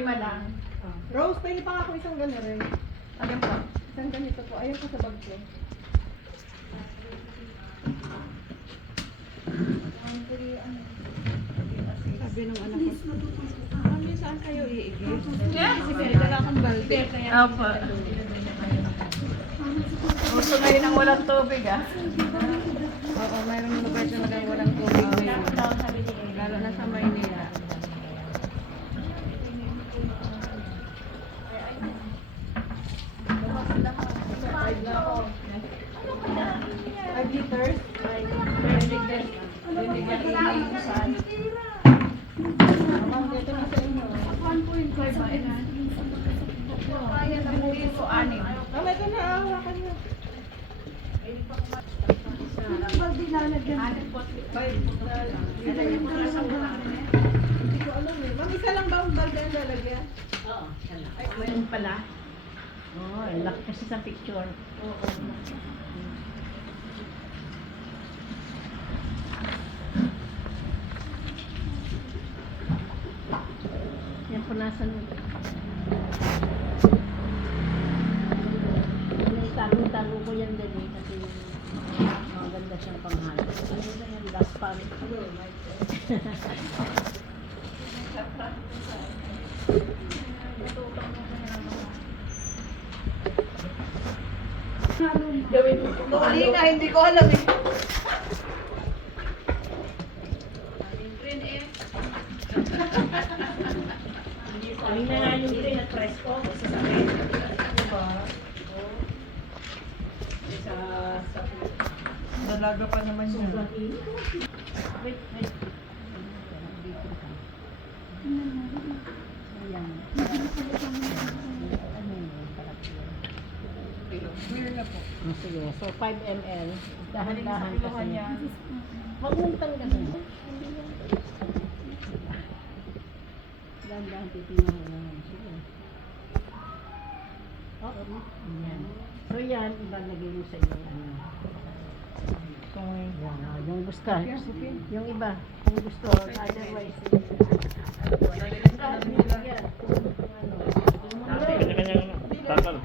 Lima lang. Rose, pwede pa ako isang gano'n rin. Alin po? Isang ganito po. Ayun po sa bag ko. Sabi nung anak ko, Mami, saan kayo iigib? Kasi may dala akong balde. Opo. Gusto ngayon ng walang tubig ah. Oo, mayroong lugar na nagang walang tubig ngayon. Lalo na sa Maynila. Five liters? Ma'am, dito na sa inyo. 1.5 ba? Kaya na po yung anim. Ma'am, ito na, hawakan niyo. Hindi ko alam eh. Ma'am, isa lang ba ang balde ang lalagyan? Oo, mayroon pala. Oo, laki kasi sa picture. Oo. Yan punasan mo. Tago-tago ko yan din eh, kasi maganda siyang panghalo. Ano na yan, last pan. Gawin mo. Hindi nga, hindi ko alam eh. Sabi na nga yung green at presko, sasabihin. Diba? Dalaga pa naman siya. Sobrang init. Wait, wait. Ayan. Ano yun? Clear na po. Sige, so 5 ml. Dahan-dahan kasi. Huwag mong tanggalin. Dahan-dahan titingnan mo naman. Sige. Oh, yan. So yan, ilalagay mo sa iyo. Ano. Yan, yung gusto. Yung iba, kung gusto. Otherwise, Kanya-kanya takal.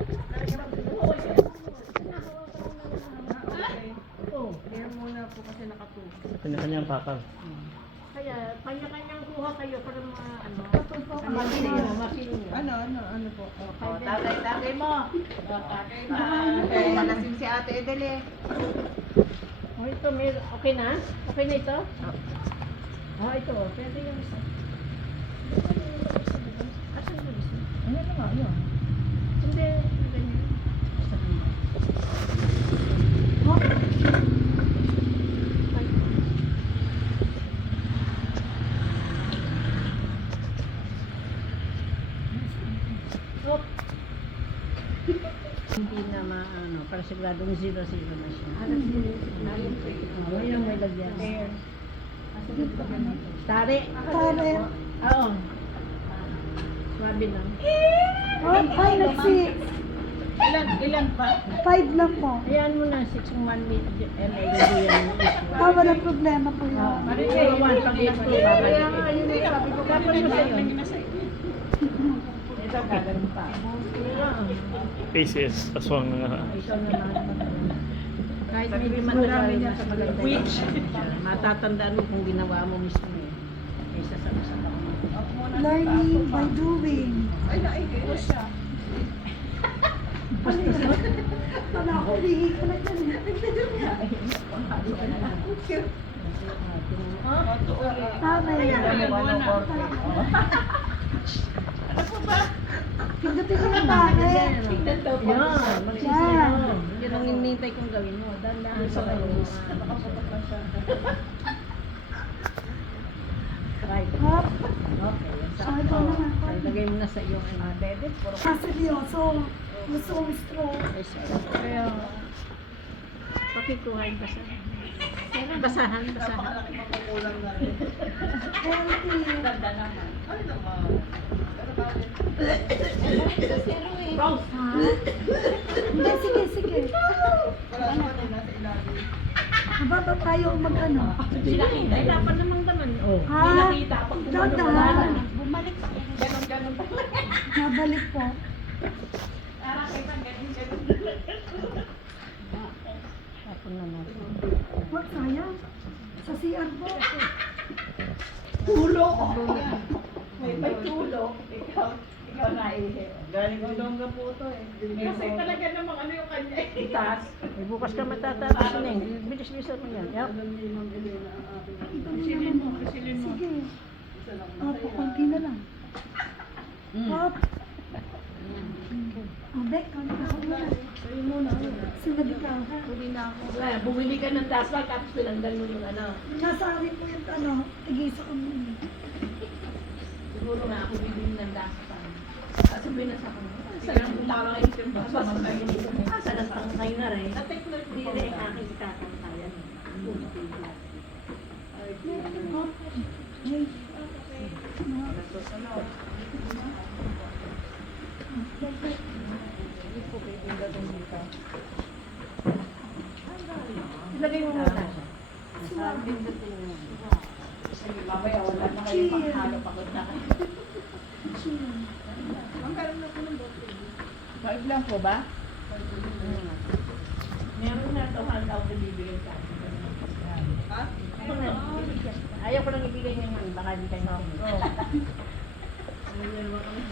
Clear muna po kasi nakatutok. Kanya-kanyang takal. kaya, kanya-kanyang kuha kayo para ano, Ano po? Tagay mo. Nalasing si Ate Edele. Oh, ito, okay na? Okay na ito? Oh, ito, pwede yung isa. Asan yung isa? Ano na nga yun? Hindi, ganyan. Oh. Hindi na maano, para siguradong 0-0 na siya. Oh, yung may lagyan. Tari. Tari. Oo. Swabe lang. Ay, nag-6. Ilan pa? 5 lang po. Ayan mo na, 6 ml hindi yan yung issue. Wala problema po yun. Puro 1 pag ito, babalik. Tapos mo sa'yo. Ito, gagawin pa. PCS, aswang nga. Ito naman. Kahit may matagal niya sa maganda. Which? Matatandaan mo kung ginawa mo mismo eh. Kaysa sa isa pa. Learning by doing. Ay, naigay ko siya. Wala ako, hihig ko na dyan. Tama yan. Pindutin ko ng bakit. Yan, magsisinong. Yan ang hinihintay kong gawin mo. Dandahan sa kalis. Right. Hop. Okay. Ay, ito naman. Lagay mo na sa iyong debit. Seryoso. Gusto kong straw. Kaya, pakikuhain ka sa basahan. Rose, ha? Hindi, sige. Wala naman eh, nasa ilalim. Hababa tayo mag-ano. Sila dapat naman. Oh. Ha? Nakita pag Dahan. bumalik. Ganon pa. Nabalik po. Tapon na natin. What, sayang? Sa CR po. Tulo! May tulo. Ikaw na ihe. Galing ko Dongga po ito eh. Kasi talaga namang ano yung kanya itas. May bukas ka matatapos na eh. Bilis-bilisan mo yan. Yup. Silin mo, silin mo. Sige. Opo, konti na lang. Hop. Abek, konti na lang. Sunod ka. Huli na ako. Bumili ka ng dasal tapos pinanggal mo yung ano. Nasari po yung ano, tigisa ko muna. Siguro na ako bibili ng dasal. Kasi binasa ko. Sarang tama kayo yung basa. Sarang kayo na rin. Hindi rin aking kakantayan. Hop. Hey. Ilagay mo muna. Mamaya wala na kayo panghalo pagod na kayo. Five lang po ba? Meron na ito handout na bibigay sa akin. Ha? Ayaw ko lang ibigay niya man, baka hindi kayo makinig.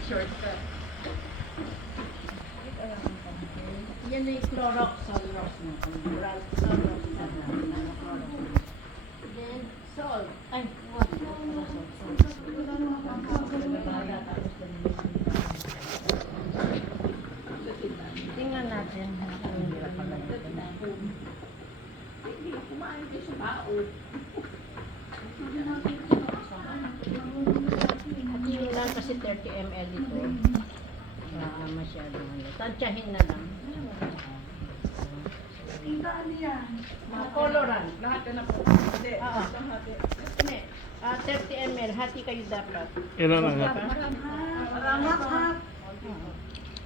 Shortcut. Yan na yung Clorox Solrox mo. Clorox Solrox. Then, salt. Ay, what? Tingnan natin. Kumain kayo sa bao. At yun lang kasi 30 ml ito. Wala masyadong ano. Tansyahin na lang. Tita, ano yan? Mga colorant. Lahat na po. Hindi, Oo. isang hati. Hindi. 30 ml. Hati kayo dapat. Ilan ang hati? Hop, hop.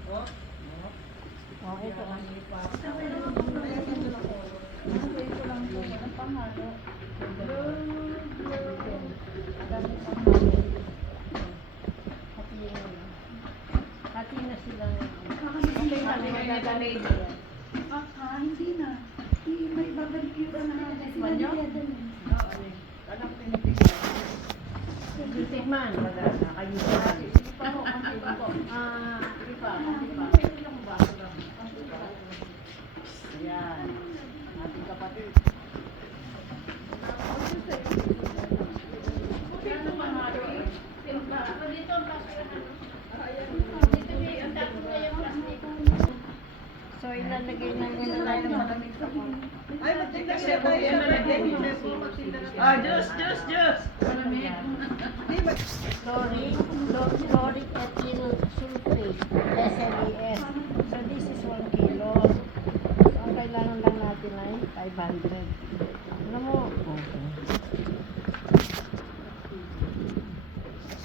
Oh. Oh, ito. Hati na silang. Okay, hati na gagamit. Hindi na. May babalik yung ano. Sila ni Eden. Anak tinitignan. Tikman. Baga, nakayusan. Ayan. Ating kapatid. So, ilalagay na nila natin malamig sa Ay, magtinda siya tayo sa birthday. Hindi po magtinda na. Ah, juice, juice, juice. Malamig. Chloric ethyl sulfate, SLES. So, this is 1 kilo. So, ang kailangan lang natin ay 500. Alam mo? Okay.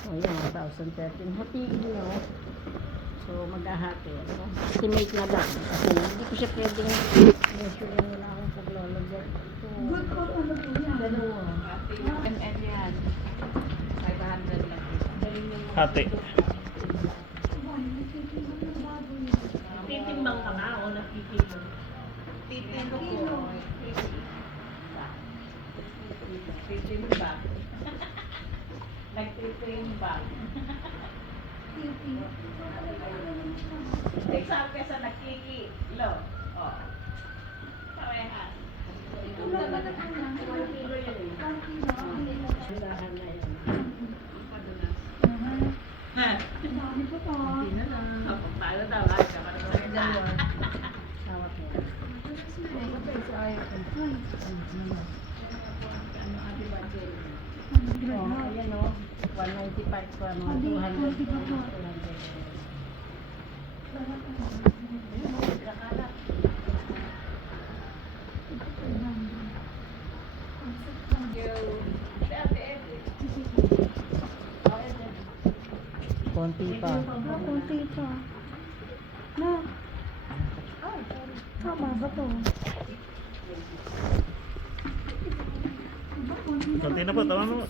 So, yan, 1,013. Hatiin nyo. So, mag-ahati. Ano? Estimate na lang. Kasi hindi ko siya pwedeng measure yung wala akong paglolagyan. So, Good for ano po yan? dalawa. ML yan. 500 lang. Hati. Titimbang ka nga o nakikita? Titilo ko. Titimbang. Nagtitimbang. Example sa nakikilo. Oh. Kawehan. Ito lang na lang. 1 kilo yan eh. Silahan na yan. Ang dami po to. Paano daw? Ay, kapag dalawa. Tawag mo. Ano ate ba, Jill? Oh, ayan o. 195 pa, mga 200. Konti pa. Konti pa. Na. Tama ba to? Konti na po, tama mo.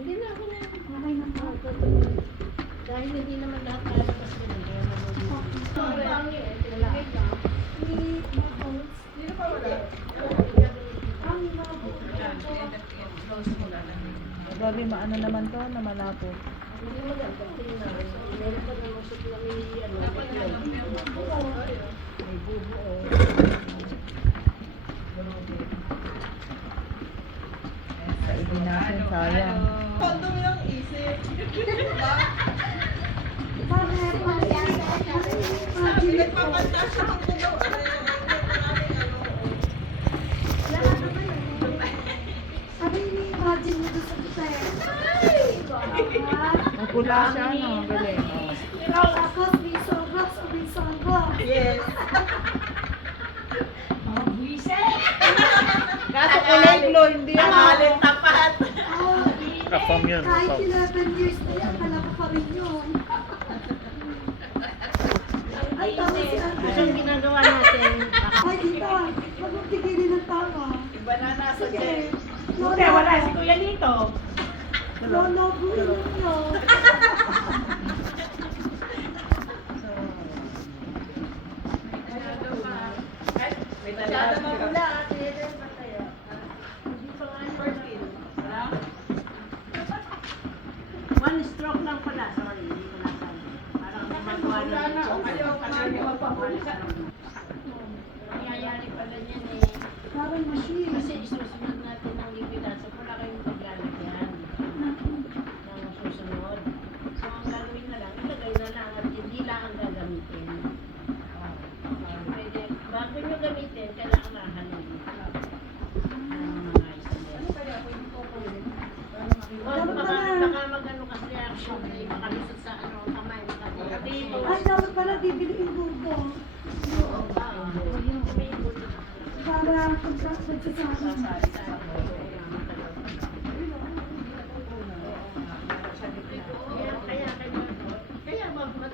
Hindi na ako na. Okay na po. Dahil hindi naman lahat lalabas na rin. Kaya Gabi, maano naman to na malapot. meron pa naman sa may bubuo. Kaibin natin, sayang. Kondo mo yung isip. Sabi, nagpapanta siya ng kuno. Sabi ni imagine mo doon sa hotel. Ang pula siya, no? Galing. Tapos may sobra, so may sobra. Yes. Kaso kulay glow, hindi yan. Tangalin tapat. Oh, Kapam yun. kahit Kapam. 11 years na yan, palaka pa rin yun. Ay, tama si Kasi Ate. yung ginagawa natin, Ay, dito. Huwag mong tigilin ng tama. Iba na nasa Sige. dyan. Hindi, wala si Kuya Lito. Lolo, buhin ninyo. Masyado mapula. One stroke lang pala. Sorry, hindi ko nasabi. Parang gumagawa nangyayari pala niyan eh. Parang machine. Kasi isusunod natin ang lipidan. So, wala kayong paglalagyan ng susunod. So, ang gagawin na lang, ilagay na lang at hindi lang ang gagamitin. Pwede, bago nyo gamitin, kailangan nahalin. Baka mag-ano kasi reaction eh, makalusot sa ano, kamay. Ay, dapat pala bibiliin bubo. Para pagkasama. Kaya ba, ba't